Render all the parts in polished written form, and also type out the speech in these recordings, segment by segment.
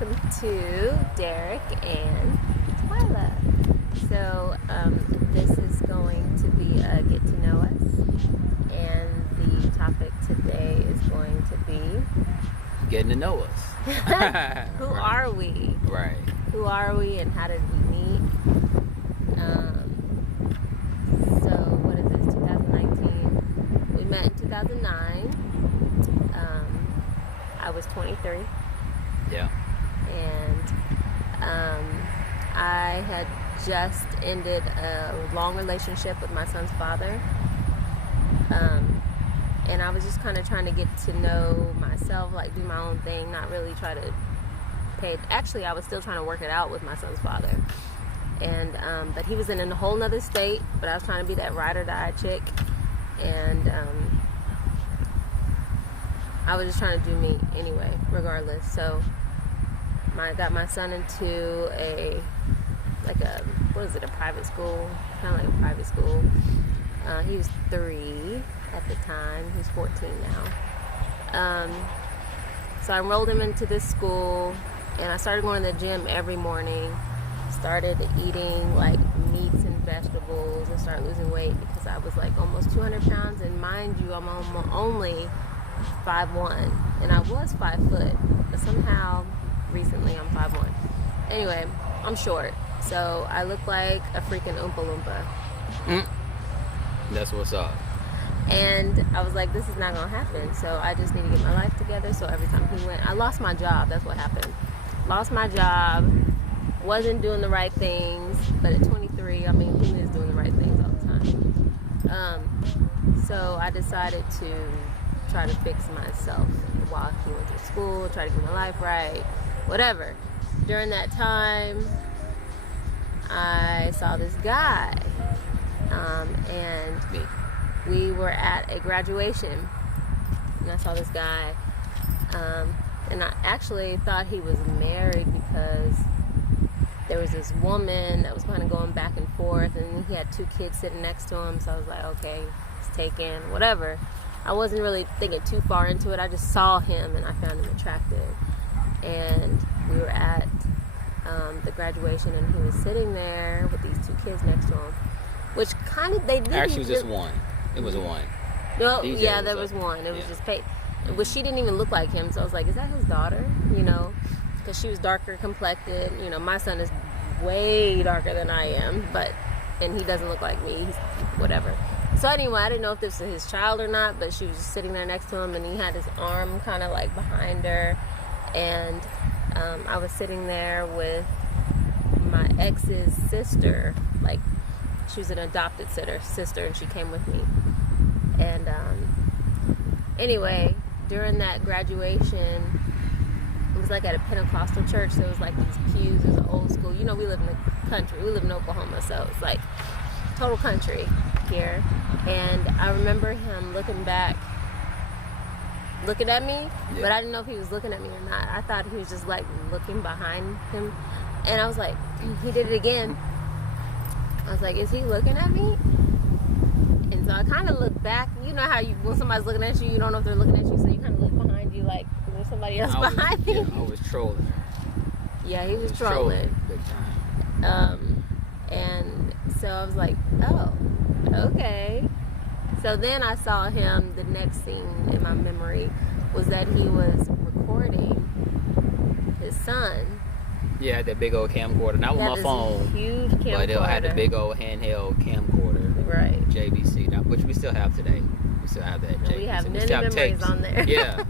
welcome to Derek and Twyla. So this is going to be a get to know us, and the topic today is going to be getting to know us. Who are we? Right. Who are we and how did we meet? So what is this, 2019? We met in 2009. I was 23. Yeah. And I had just ended a long relationship with my son's father. And I was just kind of trying to get to know myself, like do my own thing, not really try to pay. Actually, I was still trying to work it out with my son's father. And but he was in a whole nother state, but I was trying to be that ride or die chick. And I was just trying to do me anyway, regardless. So I got my son into a private school, kind of like a private school. He was 3 at the time. He's 14 now. So I enrolled him into this school, and I started going to the gym every morning. Started eating like meats and vegetables, and started losing weight because I was like almost 200 pounds. And mind you, I'm only 5'1", and I was 5 foot, but somehow recently I'm 5'1". Anyway, I'm short, so I look like a freaking Oompa Loompa. That's what's up. And I was like, this is not gonna happen, so I just need to get my life together. So every time he went, I lost my job. That's what happened. Lost my job, wasn't doing the right things, but at 23, I mean, who is doing the right things all the time? So I decided to try to fix myself while he went to school, try to get my life right, whatever. During that time, I saw this guy, and we were at a graduation, and I saw this guy, and I actually thought he was married because there was this woman that was kind of going back and forth, and he had 2 kids sitting next to him, so I was like, okay, it's taken, whatever. I wasn't really thinking too far into it. I just saw him and I found him attractive. And we were at the graduation, and he was sitting there with these 2 kids next to him, which kind of, they didn't. Actually, it was just one. It was a one. No, yeah, there was one. It was just but she didn't even look like him, so I was like, is that his daughter? You know, because she was darker complected. You know, my son is way darker than I am, and he doesn't look like me. He's whatever. So anyway, I didn't know if this was his child or not, but she was just sitting there next to him, and he had his arm kind of like behind her, and I was sitting there with my ex's sister. Like, she was an adopted sister, and she came with me. And anyway, during that graduation, it was like at a Pentecostal church. There was like these pews. It was an old school. You know, we live in the country. We live in Oklahoma, so it's like total country here. And I remember him looking back, looking at me, but I didn't know if he was looking at me or not. I thought he was just like looking behind him, and I was like, he did it again. I was like, is he looking at me? And so I kind of looked back. You know how when somebody's looking at you, you don't know if they're looking at you, so you kind of look behind you like there's somebody else behind me. Yeah, I was trolling her. Yeah, he was trolling. Big time. And so I was like, oh, okay. So then I saw him, the next scene in my memory was that he was recording his son. Yeah, that big old camcorder. Not with my phone. Huge camcorder. But I had the big old handheld camcorder. Right. JVC, which we still have today. We still have that JVC. We have many memories tapes on there. Yeah.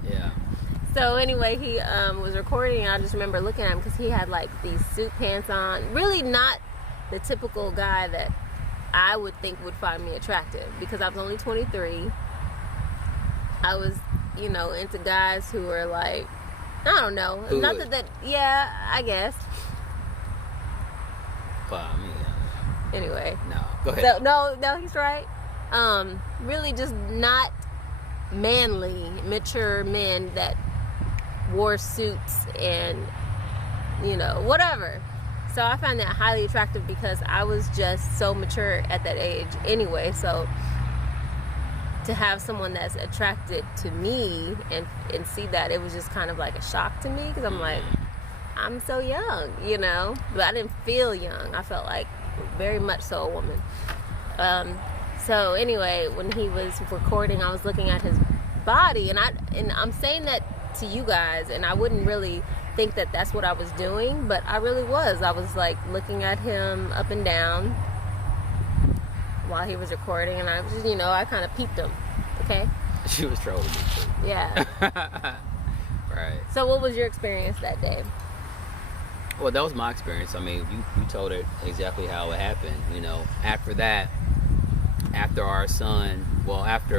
So anyway, he was recording, and I just remember looking at him because he had like these suit pants on. Really not the typical guy that I would think would find me attractive, because I was only 23. I was, into guys who were like, I don't know. Who not would? that, yeah, I guess. Well, I mean, Anyway. no, go ahead. So, no, he's right. Really just not manly, mature men that wore suits and, whatever. So I found that highly attractive because I was just so mature at that age anyway. So to have someone that's attracted to me and see that, it was just kind of like a shock to me, because I'm like, I'm so young, you know, but I didn't feel young. I felt like very much so a woman. So anyway, when he was recording, I was looking at his body, and I'm saying that to you guys, and I wouldn't really think that that's what I was doing, but I really was. I was like looking at him up and down while he was recording, and I was just, you know, I kind of peeped him. Okay. She was trolling me too. Yeah. Right. So what was your experience that day? Well, that was my experience. I mean, you told it exactly how it happened. You know, after that, after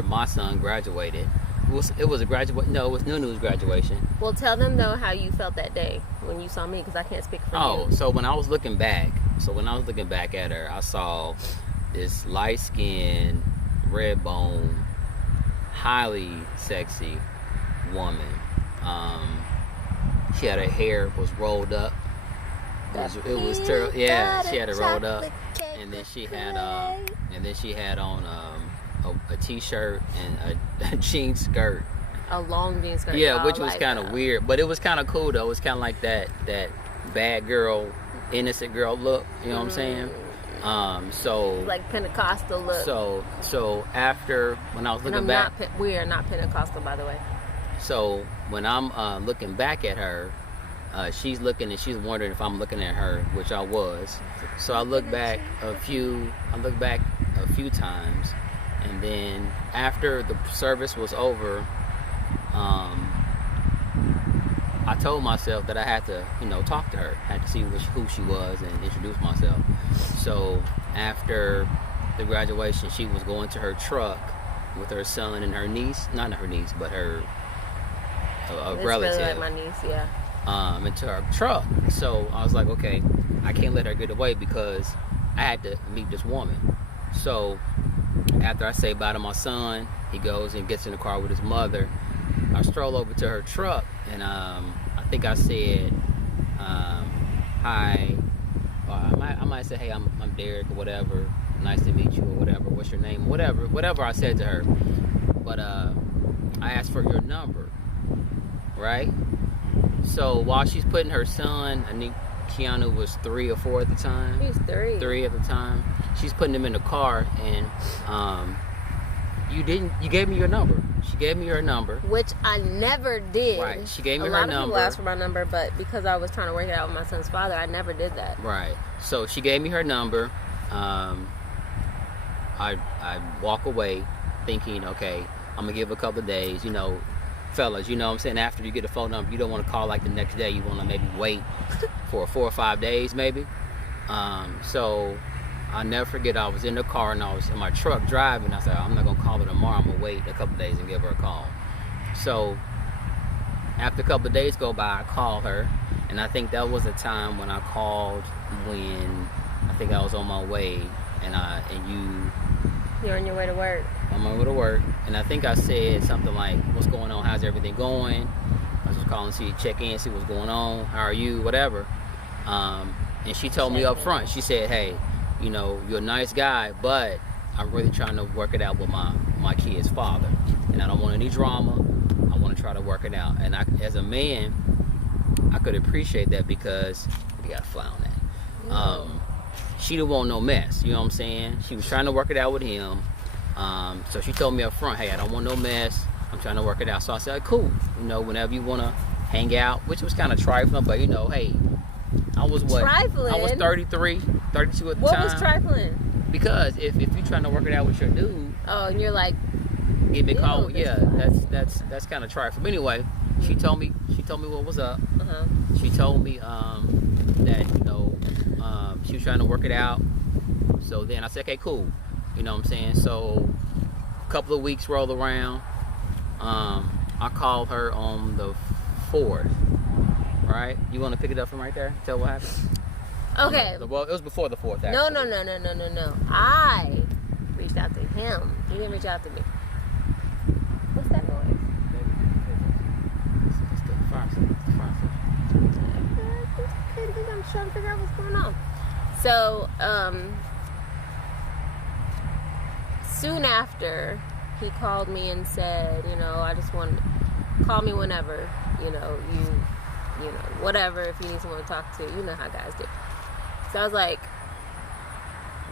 my son graduated, it was Nunu's graduation. Well, tell them though how you felt that day when you saw me, because I can't speak for you. Oh, so when I was looking back at her, I saw this light-skinned, red-bone, highly sexy woman. She had her hair was rolled up. It was terrible. Yeah, she had it rolled up, and then she had on a t-shirt and a jean skirt. A long jean skirt. Yeah, which was kind of weird, but it was kind of cool though. It was kind of like that bad girl, innocent girl look. You know what I'm saying? So like Pentecostal look. So after when I was looking back, we are not Pentecostal, by the way. So when I'm looking back at her, she's looking and she's wondering if I'm looking at her, which I was. So I look back a few times, and then after the service was over, I told myself that I had to, you know, talk to her. I had to see who she was and introduce myself. So after the graduation, she was going to her truck with her son and her niece, not her niece, but her relative. Really like my niece, yeah. Into her truck. So I was like, okay, I can't let her get away because I had to meet this woman. So after I say bye to my son, he goes and gets in the car with his mother. I stroll over to her truck, and I think I said, hi. I might say, hey, I'm Derek or whatever. Nice to meet you or whatever. What's your name? Whatever I said to her. But I asked for your number, right? So while she's putting her son, I think Keanu was 3 or 4 at the time. He was 3. 3 at the time. She's putting him in the car, and you gave me your number. She gave me her number, which I never did. Right. She gave me her number. A lot of people asked for my number, but because I was trying to work it out with my son's father, I never did that. Right. So she gave me her number. I walk away thinking, okay, I'm gonna give it a couple of days. You know, fellas, you know what I'm saying? After you get a phone number, you don't want to call like the next day. You want to maybe wait for 4 or 5 days, maybe. So I'll never forget, I was in the car and I was in my truck driving. I said, I'm not going to call her tomorrow. I'm going to wait a couple of days and give her a call. So after a couple of days go by, I called her. And I think that was the time when I called when I think I was on my way. You're on your way to work. I'm on my way to work. And I think I said something like, what's going on? How's everything going? I was just calling to check in, see what's going on. How are you? Whatever. And she told me up front, she said, hey, you know, you're a nice guy, but I'm really trying to work it out with my kid's father. And I don't want any drama. I want to try to work it out. And as a man, I could appreciate that because we got to fly on that. She didn't want no mess, you know what I'm saying? She was trying to work it out with him. So she told me up front, hey, I don't want no mess. I'm trying to work it out. So I said, cool. You know, whenever you want to hang out, which was kind of trifling, but you know, hey, I was what? Trifling? I was 33, 32 at the time. What was trifling? Because if you're trying to work it out with your dude. Oh, and you're like. Give me a call. Yeah, that's kind of trifling. But anyway, she told me what was up. Uh-huh. She told me that, you know, she was trying to work it out. So then I said, okay, cool. You know what I'm saying? So a couple of weeks rolled around. I called her on the 4th. Right? You want to pick it up from right there? Tell what happened? Okay. Well, it was before the 4th, actually. No. I reached out to him. He didn't reach out to me. What's that noise? It's the fire station. I'm trying to figure out what's going on. So, soon after, he called me and said, you know, I just want to call me whenever, you know, you whatever, if you need someone to talk to, you know how guys do. So I was like,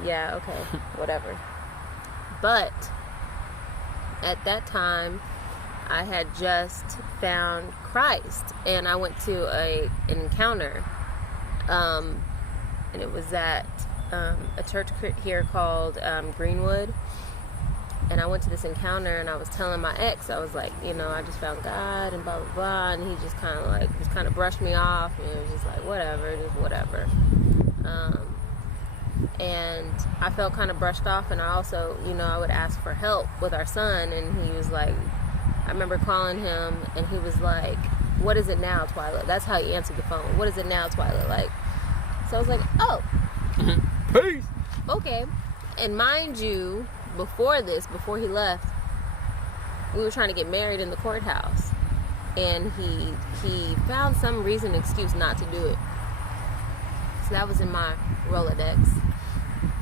yeah, okay, whatever. But at that time, I had just found Christ, and I went to an encounter, and it was at a church here called Greenwood. And I went to this encounter, and I was telling my ex, I was like, I just found God and blah blah blah, and he just kind of brushed me off, and it was just like whatever, just whatever. And I felt kind of brushed off, and I also, I would ask for help with our son, and he was like, I remember calling him, and he was like, "What is it now, Twyla?" That's how he answered the phone. "What is it now, Twyla?" Like, so I was like, "Oh, peace." Okay. And mind you, before he left, we were trying to get married in the courthouse, and he found some excuse not to do it. So that was in my Rolodex.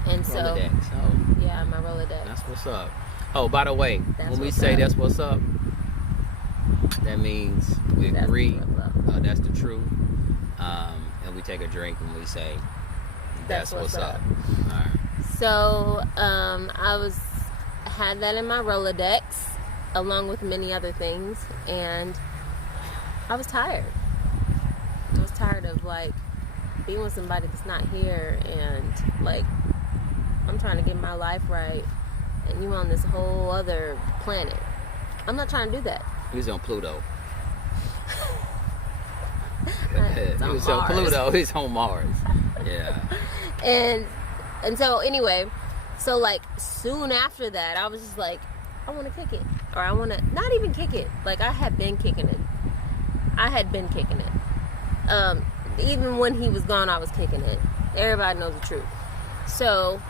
And so, Rolodex. Oh, yeah, my Rolodex. that's what's up. Oh, by the way, when we say that's what's up, that means we agree. That's the truth. And we take a drink when we say that's what's up. All right. So I had that in my Rolodex, along with many other things, and I was tired. I was tired of being with somebody that's not here, and I'm trying to get my life right, and you on this whole other planet. I'm not trying to do that. He's on Pluto. It's on He's on Mars. Pluto. He's on Mars. Yeah. And so anyway, so soon after that, I was just like, I want to kick it, or I want to not even kick it. I had been kicking it. Even when he was gone, I was kicking it. Everybody knows the truth. So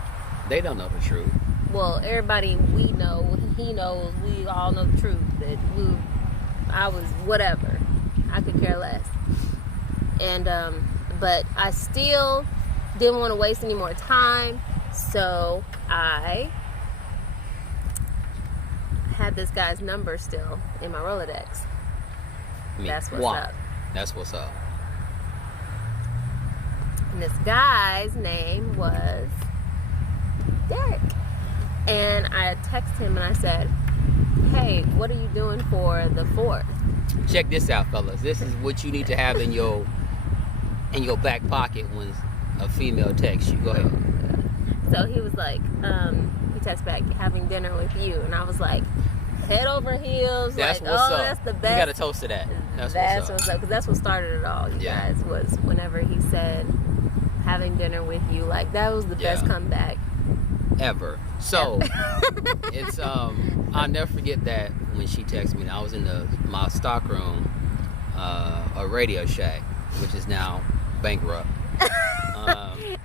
They don't know the truth. well, everybody we know, he knows, we all know the truth, that I was whatever. I could care less. And but I still didn't want to waste any more time, so I had this guy's number still in my Rolodex. That's what's up. That's what's up. And this guy's name was Derek. And I texted him and I said, "Hey, what are you doing for the 4th?" Check this out, fellas. This is what you need to have in your back pocket when a female texts you. Go ahead. So he was like, he texted back, "Having dinner with you." And I was like, head over heels. That's what's up. That's the best. You got a toast to that. That's what's up. Because that's what started it all, you guys, was whenever he said, "Having dinner with you." That was the best comeback ever. So it's I'll never forget that when she texted me. I was in my stockroom, a Radio Shack, which is now bankrupt.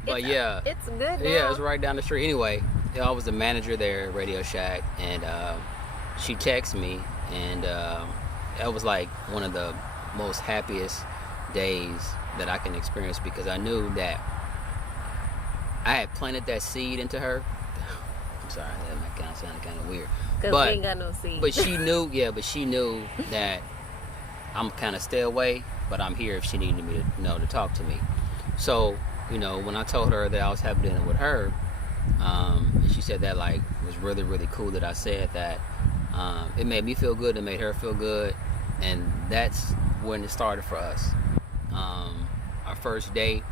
But it's good now. Yeah, it's right down the street. Anyway, I was the manager there at Radio Shack, and she texted me, and that was one of the most happiest days that I can experience, because I knew that I had planted that seed into her. I'm sorry, that kind of sounded kind of weird. Because we ain't got no seed. But she knew that I'm kind of stay away, but I'm here if she needed me to talk to me. So, when I told her that I was having dinner with her, she said that it was really, really cool that I said that. It made me feel good, it made her feel good, and that's when it started for us. Our first date.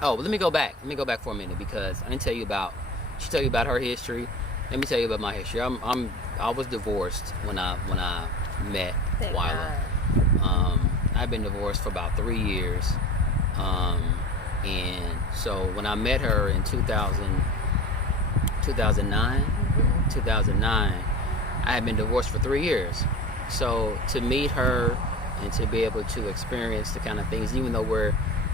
Oh, let me go back for a minute, because I didn't tell you about. She tell you about her history. Let me tell you about my history. I was divorced when I met Twyla. I've been divorced for about 3 years, and so when I met her in 2009, I had been divorced for 3 years. So to meet her and to be able to experience the kind of things, even though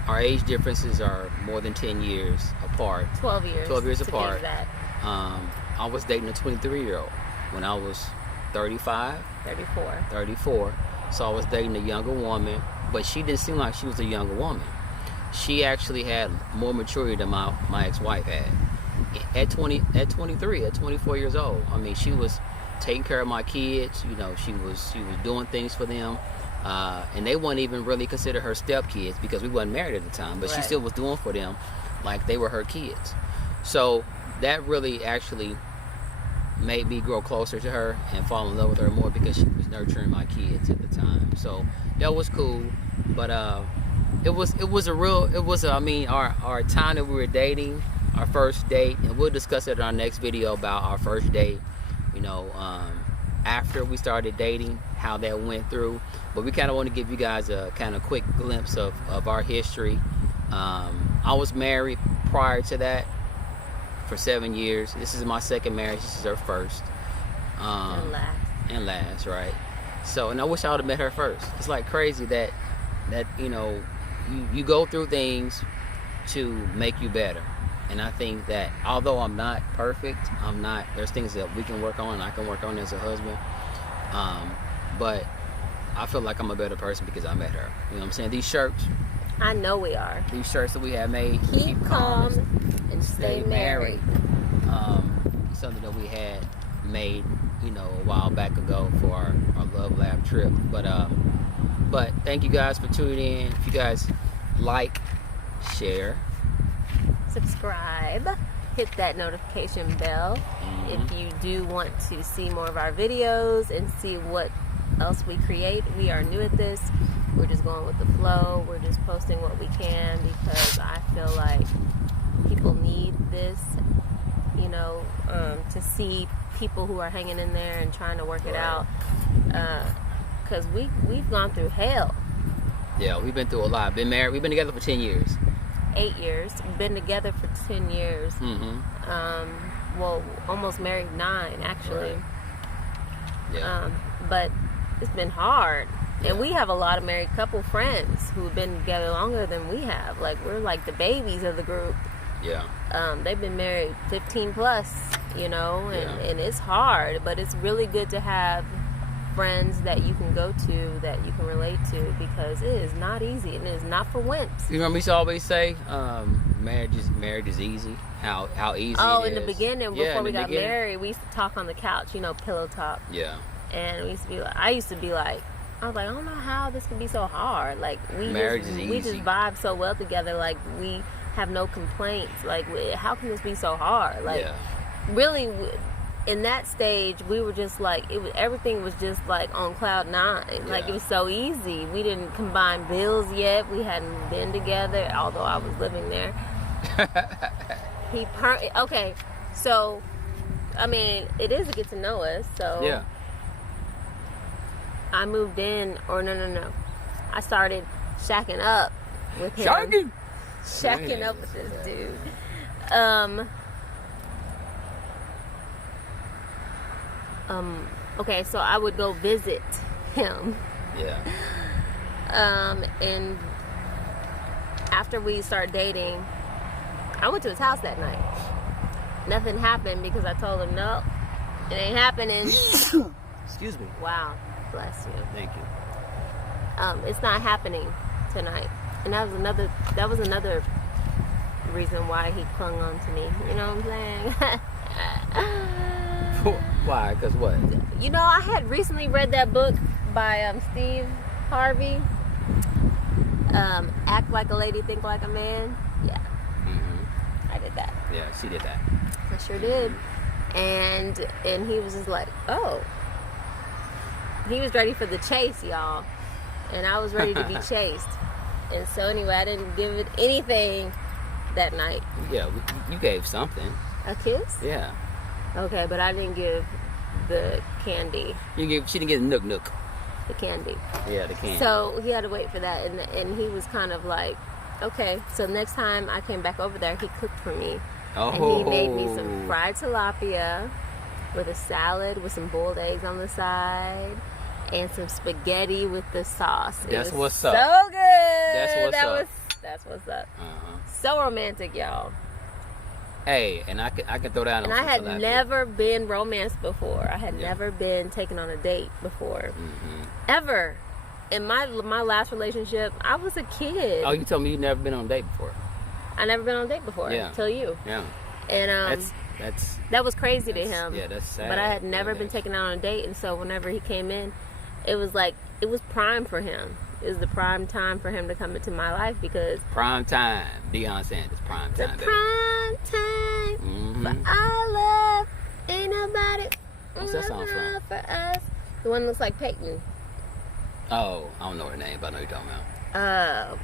our age differences are more than 10 years apart. 12 years. 12 years apart. That. I was dating a 23-year-old when I was 35. 34. So I was dating a younger woman, but she didn't seem like she was a younger woman. She actually had more maturity than my ex-wife had. At 23, at 24 years old. I mean, she was taking care of my kids. She was doing things for them. And they wouldn't even really consider her stepkids because we wasn't married at the time, but she Right. still was doing for them like they were her kids. So that really actually made me grow closer to her and fall in love with her more because she was nurturing my kids at the time. So that was cool. But our time that we were dating, our first date, and we'll discuss it in our next video about our first date, after we started dating, how that went through. But we kind of want to give you guys a kind of quick glimpse of our history. I was married prior to that for 7 years. This is my second marriage. This is her first. And last, right? So, and I wish I would have met her first. It's like crazy that you go through things to make you better. And I think that although I'm not perfect, there's things that we can work on and I can work on as a husband. But I feel like I'm a better person because I met her. You know what I'm saying? These shirts. I know we are. These shirts that we have made. Keep calm and stay married. Something that we had made, a while back ago for our Love Lab trip. But thank you guys for tuning in. If you guys like, share, subscribe, hit that notification bell. If you do want to see more of our videos and see what else we create, we are new at this. We're just going with the flow. We're just posting what we can because I feel like people need this, to see people who are hanging in there and trying to work it out. Because we've gone through hell. Yeah, we've been through a lot. Been married. We've been together for 10 years. 8 years. Been together for 10 years. Well, almost married 9 actually. Right. Yeah. But it's been hard. And we have a lot of married couple friends who've been together longer than we have. Like, we're like the babies of the group. Yeah. They've been married 15 plus, and it's hard, but it's really good to have friends that you can go to, that you can relate to, because it is not easy and it is not for wimps. You remember we used to always say, marriage is easy. How easy it is. In the beginning, before we got married, we used to talk on the couch, pillow talk. Yeah. And we used to be like, I was like, I don't know how this could be so hard. Like, marriage is easy. We just vibe so well together. Like, we have no complaints. Like, how can this be so hard? Like, really, in that stage, we were just like, everything was just like on cloud 9. Like, it was so easy. We didn't combine bills yet. We hadn't been together, although I was living there. Okay, so, I mean, it is to get to know us. So yeah. I moved in, or no. I started shacking up with him. Shacking up with this dude. Okay, so I would go visit him. Yeah. And after we started dating, I went to his house that night. Nothing happened because I told him, no, it ain't happening. Excuse me. Wow. Bless you. Thank you. It's not happening tonight. And that was another reason why he clung on to me. You know what I'm saying? Why? Because what? I had recently read that book by Steve Harvey. Act Like a Lady, Think Like a Man. Yeah. I did that. Yeah, she did that. I sure did. And he was just like, oh. He was ready for the chase, y'all. And I was ready to be chased. And so anyway, I didn't give it anything that night. Yeah, you gave something. A kiss? Yeah. Okay, but I didn't give the candy. She didn't get the nook. The candy. Yeah, the candy. So he had to wait for that. And he was kind of like, okay. So next time I came back over there, he cooked for me. Oh. And he made me some fried tilapia with a salad with some boiled eggs on the side. And some spaghetti with the sauce. That's what's up. So good. That's what's up. So romantic, y'all. Hey, and I can throw down. And I had never been romanced before. I had never been taken on a date before, ever. In my last relationship, I was a kid. Oh, you told me you'd never been on a date before. I never been on a date before. Yeah. Till you. Yeah. And that was crazy to him. Yeah, that's sad. But I had never been taken out on a date, and so whenever he came in, it was like, it was prime for him. It was the prime time for him to come into my life because Prime time. Deion Sanders, prime the time, baby. prime time Mm-hmm. for our love. Ain't nobody What's that song from? for us. The one that looks like Peyton. Oh, I don't know her name, but I know you're talking about.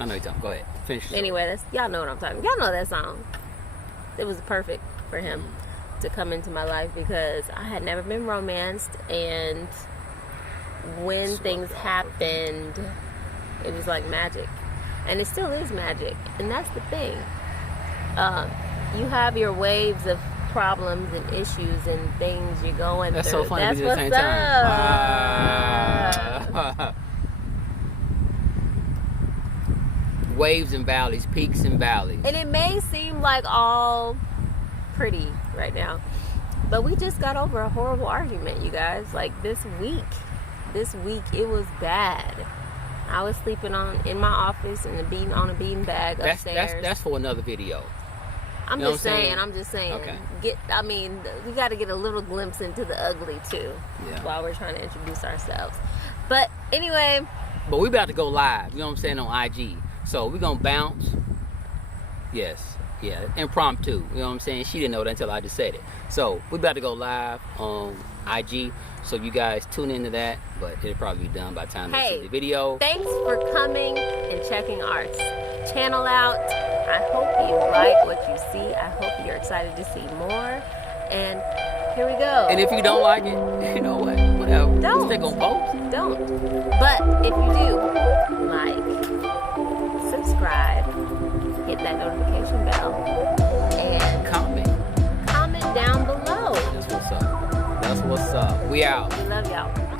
I know you're talking. Go ahead. Finish your story. Anyway, that's, y'all know what I'm talking about. Y'all know that song. It was perfect for him to come into my life because I had never been romanced, and when things happened, it was like magic. And it still is magic. And that's the thing. You have your waves of problems and issues and things you're going That's through. so funny. That's We did what's it at the same up. time. Wow. Waves and valleys, peaks and valleys. And it may seem like all pretty right now, but we just got over a horrible argument, you guys. Like this week it was bad. I was sleeping in my office on a bean bag upstairs. That's for another video. I'm You know just what I'm saying. saying? I'm just saying. Okay. We got to get a little glimpse into the ugly too, Yeah. while we're trying to introduce ourselves. But anyway, But we about to go live, you know what I'm saying, on IG. So we're gonna bounce. Yes. Yeah. Impromptu. You know what I'm saying? She didn't know that until I just said it. So we about to go live on IG. So you guys tune into that. But it'll probably be done by the time you see the video. thanks for coming and checking our channel out. I hope you like what you see. I hope you're excited to see more. And here we go. And if you don't like it, you know what? Whatever. Don't. Stick on post. Don't. But if you do, like, subscribe, hit that notification bell, and Comment. comment down below. That's what's up. That's what's up. We out. We love y'all.